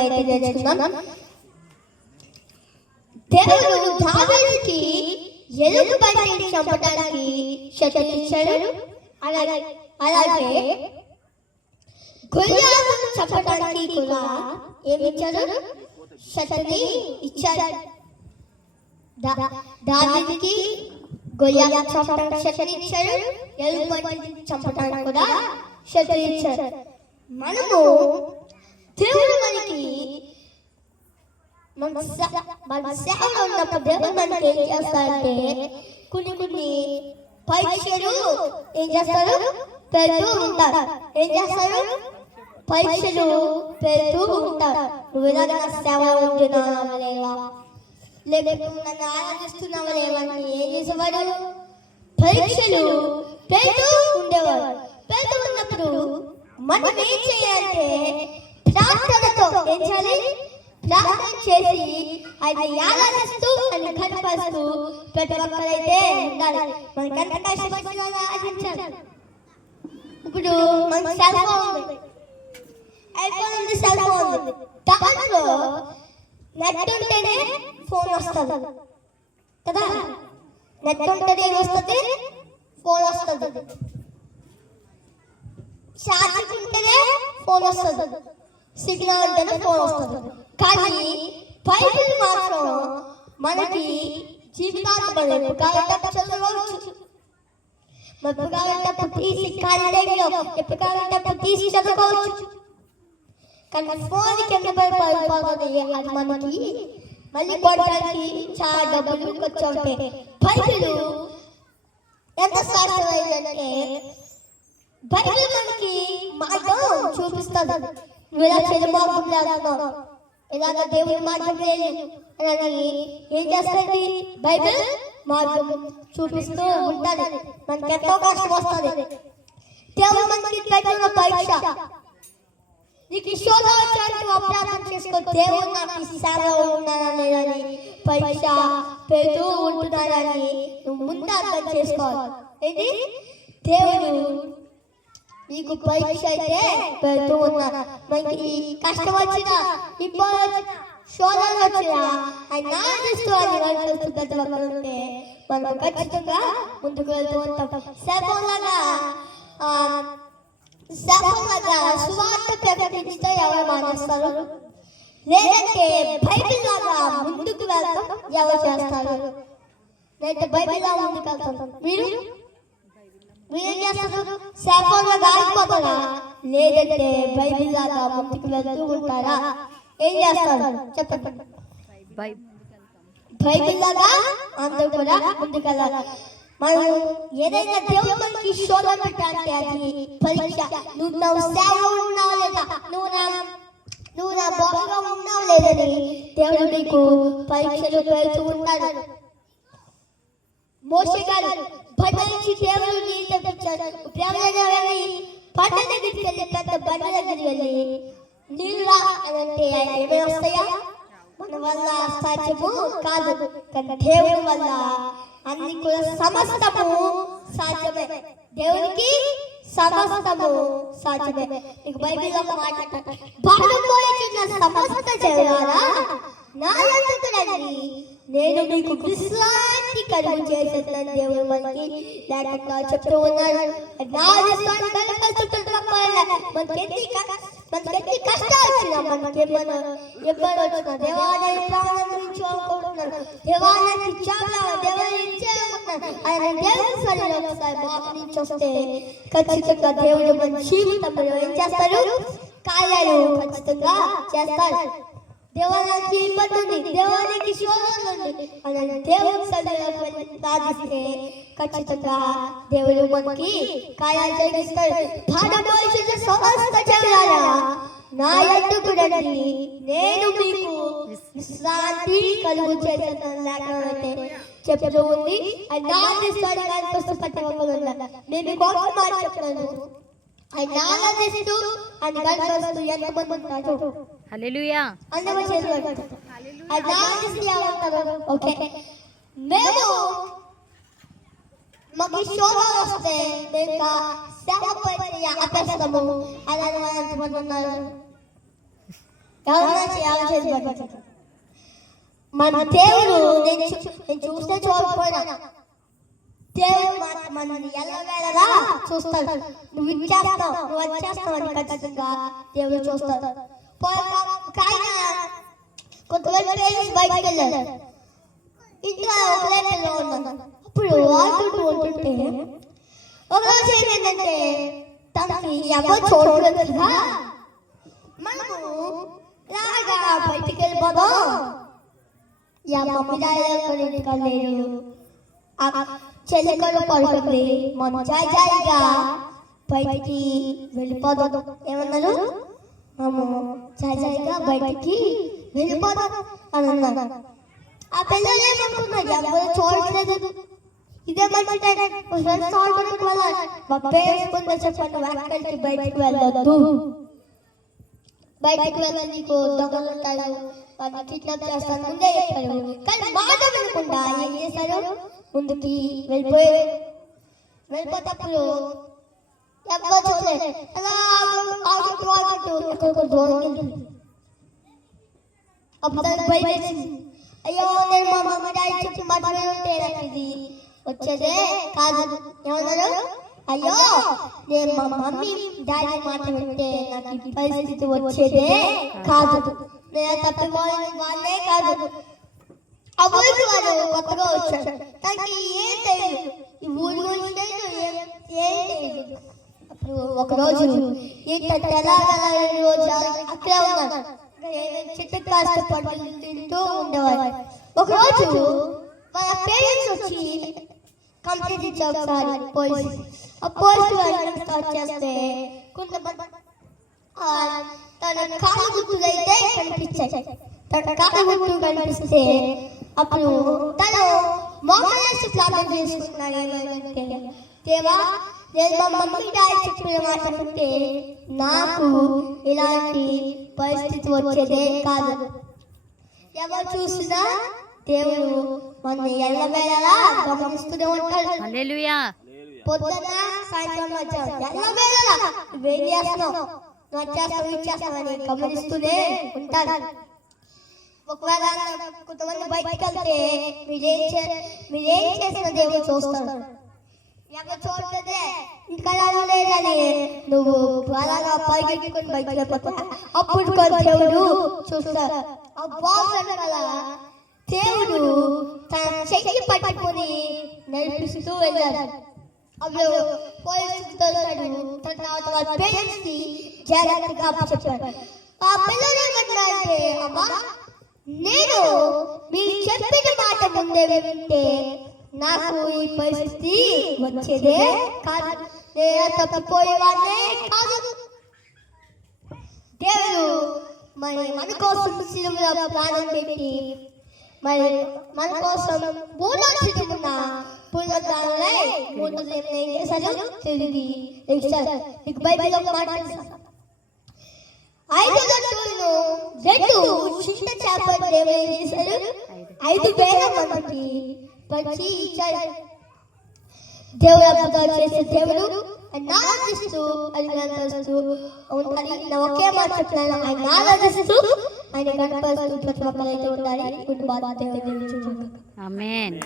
నేర్చుకుందాం. దేవుడు దావీదుకి ఎలుగు బంటిని చంపడానికి శక్తిని ఇచ్చాడు. అలాగే గొల్లియాతును చంపడానికి కూడా ఏమి ఇచ్చాడు? శక్తిని ఇచ్చాడు. దావీదుకి గొల్లియాతును చంపడానికి శక్తిని ఇచ్చాడు, ఎలుగు బంటిని చంపడానికి కూడా శక్తిని ఇచ్చాడు. మనము దేవుడు మనకి మన సేవలో ఉన్నప్పుడు దేవుడు మనకి ఏం చేస్తారంటే కొన్ని పరీక్షలు ఏం చేస్తారు? పెడుతూ ఉంటారు. ఏం చేస్తారు? పరీక్షలు పెడుతూ ఉంటారు. నువ్వు ఎలాగ సేవ ఉంటున్నావా లేవా, లేకపోతే నన్ను ఆరాధిస్తున్నావా లేవని ఏం చేసేవాడు? పరీక్షలు పెడుతూ ఉండేవాడు. పెడుతూ ఉన్నప్పుడు మనం ఏం చేయాలంటే ప్రార్థనతో ఏం చేయాలి? ప్రార్థన చేసి ఆయన ఆరాధిస్తూ ఆయన కనపరుస్తూ ప్రతి ఒక్కరైతే ఉండాలి. మనకి ఎంత కష్టపడినా ఆరాధించాలి. ఇప్పుడు మన సెల్ ఫోన్ ఉంది, ఐఫోన్ ఉంది, సెల్ ఫోన్ ఉంది. దాంట్లో నెట్ ఉంటేనే ఫోన్ వస్తుంది కదా, నెట్ ఉంటేనే వస్తుంది, ఫోన్ వస్తుంది. ఛార్జింగ్ ఉంటేనే ఫోన్ వస్తుంది, సిగ్నల్ ఉంటేనే ఫోన్ వస్తుంది. కానీ బైబిల్ మాత్రం మనకి జీవితాంతం ఎప్పుడు కావాలంటే చదవచ్చు, ఎప్పుడు కావాలంటే తీసి ఖాళీలో ఎప్పుడు కావాలంటే తీసి చదువుకోవచ్చు. కానీ ఫోన్ కింద పడిపోతుంది, అది మనకి మళ్ళీ కొట్టడానికి చాలా డబ్బులు ఖర్చు అవుతాయి. బైబిల్ ఎంత శాస్త్రమైందంటే బైబిల్ మనకి మార్గం చూపిస్తుంది. నువ్వు ఇలా చెడుమార్గంలో ఇలాగ దేవుడి మార్గం లేదు అని ఏం చేస్తుంది? బైబిల్ మార్గం చూపిస్తూ ఉంటుంది. మనకి ఎంతో కష్టం వస్తుంది. దేవుడు మనకి పెట్టిన పరీక్ష, నీకు శోధన వచ్చాడు అప్రార్థన చేసుకో. దేవుడు నాకు సేవలో ఉన్నానా లేదని పరీక్ష పెడుతూ ఉంటున్నాడని నువ్వు ముందు అర్థం చేసుకోవాలి. ఏంటి? దేవుడు నీకు పరీక్ష అయితే పెడుతూ ఉన్నా. మనకి కష్టం వచ్చినా, ఇబ్బంది వచ్చినా, శోధన వచ్చినా ఆయన ఆనందిస్తూ అని ఉంటే మనం ఖచ్చితంగా ముందుకు వెళ్తూ ఉంటాం. శాపంలాగా సువార్త ప్రకటిస్తే ఎవరు మానేస్తారు? లేదంటే బైబిల్ లాగా ముందుకు వెళ్తాం ఎవరు చేస్తారు? లేదంటే బైబిల్ లాగా ముందుకు వెళ్తాం మీరేం చేస్తారు? శాపంలో ఆగిపోతారా? లేదంటే బైబిల్ లాగా ముందుకు వెళ్తూ ఉంటారా? ఏం చేస్తారు చెప్పండి. బైబిల్ లాగా అందరూ కూడా ముందుకు వెళ్ళాలి. మనం ఏదైనా దేవుడు మనకి శోధన పెట్టాలంటే అది పరీక్ష. నువ్వు సేవ ఉన్నావు లేదా, నువ్వు నా బాగా ఉన్నావు లేదని దేవుడు నీకు పరీక్షలు పెడుతూ ఉంటాడు. మోషే గారు బండ నుంచి దేవుడు నీళ్ళు తెప్పించాడు. ప్రేమగా వెళ్ళి బండ దగ్గరికి వెళ్ళి పెద్ద బండ దగ్గరికి వెళ్ళి నీళ్ళు అంటే ఏమేమి వస్తాయా? మన వల్ల సాధ్యము కాదు, కానీ దేవుడి వల్ల అన్ని కూడా సమస్తము సాధ్యమే. దేవునికి సమస్తము సాధ్యమే. నీకు బైబిల్లో మాట్లాడతాడు, బాధపోయిన సమస్త జనారా నా యొద్దకు రండి, నేను మీకు విశ్రాంతి కలుగు చేసేదని దేవుడు మనకి లేకుండా చెప్తూ ఉన్నాడు. నా విశ్రాంతి మనకి కష్టాలు వచ్చినా, మనకి ఏమైనా ఇబ్బంది వచ్చినా దేవాలయ ప్రాణం గురించి అనుకుంటున్నాను, దేవాలయానికి చాలా దేవుడు ఇచ్చే ఉన్నాను. ఆయన దేవుడి సరిలో ఒకసారి బాబు నుంచి వస్తే ఖచ్చితంగా దేవుడు మన జీవితంలో ఏం చేస్తారు? కార్యాలు ఖచ్చితంగా చేస్తారు. దేవాలయానికి ఇబ్బంది ఉంది, దేవాలయానికి శోధన ఉంది, అలాగే దేవుడి సరిలో సాధిస్తే ఖచ్చితంగా దేవుడు మనకి కార్యాలు జరిగిస్తాడు. బాధపోయిన సమస్త జనారా నా యొద్దకు రండి, నేను మీకు విశ్రాంతి కలుగు చేసేదని లేకపోతే చెప్తూ ఉంది. ఆయన నేను గొప్ప మాట చెప్తాను. ఆయన ఆనందిస్తూ ఆయన కనిపిస్తూ ఎంతమంది ఉంటారు? హల్లెలూయా. అందరూ చేతులు ఆయన ఆనందిస్తూ ఏమంటారు? ఓకే, మేము మాకు శోభ వస్తే మేము సేవ పని ఆపేస్తాము. అలాగే ఉన్నారు ఎవరైనా చేయాల్సి బట్టి మన దేవుడు నేను చూస్తే చూడకపోయినా దేవుడు మనల్ని ఎల్లవేళలా చూస్తాడు. నువ్వు ఇచ్చేస్తావు, నువ్వు వచ్చేస్తావు అని ఖచ్చితంగా దేవుడు చూస్తాడు. కొంతమంది పేరెంట్స్ బయటకు వెళ్ళారు, ఇంట్లో ఒకరే పిల్లలు ఉన్నారు. అప్పుడు ఆడుకుంటూ ఉంటుంటే ఒకరోజు ఏంటంటే తనకి ఎవరు చూడలేదు కదా, మనము రాగా బయటికి వెళ్ళిపోదాం, మమ్మీ డాడీ ఇంటికి లేరు, చెల్లికలు పడుతుంది, మన జాయిగా బయటికి వెళ్ళిపోదాం. ఏమన్నారు? మేము జాయిగా బయటికి వెళ్ళిపోదాం అని అన్నారు. ఆ పిల్లలు ఏమనుకున్నారు? ఎవరు చూడలేదు, ఇదే మంచి చెప్పండి, బయటికి వెళ్ళొద్దు, బయటికి వెళ్ళి నీకు దొంగలు ఉంటారు, వాళ్ళని కిడ్నాప్ చేస్తాను ముందే చెప్పారు. కానీ మాట వినకుండా ఏం చేశారు? ముందుకి వెళ్ళిపోతప్పుడు ఎవరు చూడలేదు, అలా ఆడుతూ ఎక్కడికో దూరం వెళ్ళింది. అప్పుడు దానికి భయం వేసింది. అయ్యో నేను మా మమ్మీ డాడీ చెప్పి మాట వింటే ఇది వచ్చేదే కాదు. ఏమన్నారు? అయ్యో నేను మా మమ్మీ డాడీ మాట వింటే నాకు ఈ పరిస్థితి వచ్చేదే కాదు, నేను తప్పిపోయిన వాళ్ళే కాదు. ఆ ఊరికి వాళ్ళు కొత్తగా వచ్చారు, తనకి ఏం తెలియదు, ఈ ఊరి గురించి తెలియదు, ఏం తెలియదు. అప్పుడు ఒకరోజు ఏంటంటే రోజు అక్కడే ఉన్నారు, చెట్టు కాస్త పండుగ తింటూ ఉండేవారు. ఒకరోజు వాళ్ళ పేరెంట్స్ వచ్చి కంప్లీట్ ఇచ్చారు ఒకసారి పోలీసు. ఆ పోలీసు వెళ్ళడం స్టార్ట్ చేస్తే కొంతమంది తన కాళ్ళ గుర్తులు అయితే కనిపించాయి. తన కాళ్ళ గుర్తులు కనిపిస్తే అప్పుడు తను మోహన్ ప్రార్థన చేసుకున్నాడు. ఏమైందంటే, దేవా నేను మా మమ్మీ డాడీ చెప్పిన మాట అంటే నాకు ఇలాంటి పరిస్థితి వచ్చేదే కాదు. ఎవరు చూసినా దేవుడు మన ఎల్లవేళలా గమనిస్తూనే ఉంటాడు. పొద్దున్న సాయంత్రం ఎల్లవేళలా నువ్వేం చేస్తున్నావు, నువ్వు ఇచ్చేస్తావని గమనిస్తూనే ఉంటాడు. ఒకవేళ కొంతమంది బయటకు వెళ్తే మీరేం చేసిన దేవుడు చూస్తాడు. ఎవరు చూడలేదే ఇంటికలా లేదని నువ్వు అలాగా పరిగెట్టుకుని బయటకు వెళ్ళిపోతా, అప్పుడు దేవుడు చూస్తాడు. ఆ బాబు కదా దేవుడు తన చెయ్యి పట్టుకొని నడిపిస్తూ వెళ్ళాడు. అప్పుడు పోలీసులు తన పేరెంట్స్ కి జాగ్రత్తగా చెప్పాడు. ఆ పిల్లలు ఏమంటారంటే, అమ్మా నేను మీరు చెప్పిన మాట ముందే వింటే నాకు ఈ పరిస్థితి వచ్చేదే కాదు, నేను తప్పిపోయేవాడే కాదు. దేవుడు మరి మన కోసం సిలువలో ప్రాణం పెట్టి మరి మన కోసం మూడో చిరుమున్న పునరుద్ధారణై మూడో ఏం చేశాడు? తిరిగి లేచాడు. నీకు బైబిల్ ఒక మాట తెలుసా? 5 గంటలను 2 చిన్న చేపలు దేవుడు ఏం చేశాడు? 5,000 మందికి పంచి ఇచ్చాడు. దేవుడు అద్భుతాలు చేసే దేవుడు. ఆయన ఆరాధిస్తూ అది కనపరుస్తూ ఉండాలి. ఒకే మాట చెప్తున్నాను, ఆయన ఆరాధిస్తూ ఆయన కనపరుస్తూ ప్రతి ఒక్కరైతే ఉండాలి. ఆమేన్.